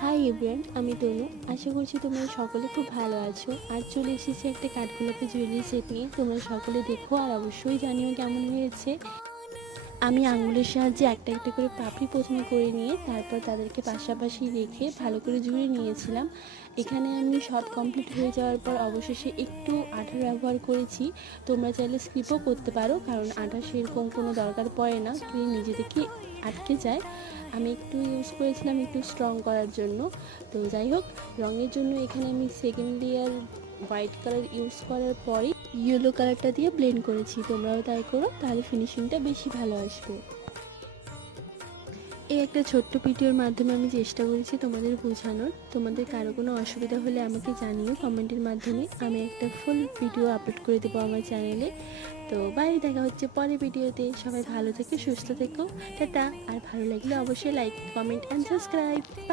Hi everyone, আমি তনু। আশা করছি তোমরা সকলে খুব ভালো আছো। আজ চলে এসেছি একটা কাঠগোলাপি জুয়েলারি সেট নিয়ে। তোমরা সকলে দেখো আর অবশ্যই জানিও কেমন হয়েছে। আমি আঙুলের সাহায্যে একটা একটা করে পাপড়ি প্রথমে করে নিয়ে তারপর তাদেরকে পাশাপাশি রেখে ভালো করে জুড়ে নিয়েছিলাম। এখানে আমি সব কমপ্লিট হয়ে যাওয়ার পর অবশেষে একটু আঠার ব্যবহার করেছি। তোমরা চাইলে স্কিপও করতে পারো, কারণ আঠা সেরকম কোনো দরকার পড়ে না, ক্রিম নিজে থেকে আটকে যায়। আমি একটু ইউজ করেছিলাম একটু স্ট্রং করার জন্য। তো যাই হোক, রঙের জন্য এখানে আমি second layer white colour use করার পরে ইয়েলো কালারটা দিয়ে ব্লেন্ড করেছি। তোমরাও তাই করো, তাহলে ফিনিশিংটা বেশি ভালো আসবে। এই একটা ছোট্ট ভিডিওর মাধ্যমে আমি চেষ্টা করেছি তোমাদের বোঝানোর। তোমাদের কারো কোনো অসুবিধা হলে আমাকে জানিও কমেন্টের মাধ্যমে। আমি একটা ফুল ভিডিও আপলোড করে দেবো আমার চ্যানেলে। তো বাইরে দেখা হচ্ছে পরের ভিডিওতে। সবাই ভালো থেকো, সুস্থ থেকো, টাটা। আর ভালো লাগলে অবশ্যই লাইক, কমেন্ট অ্যান্ড সাবস্ক্রাইব।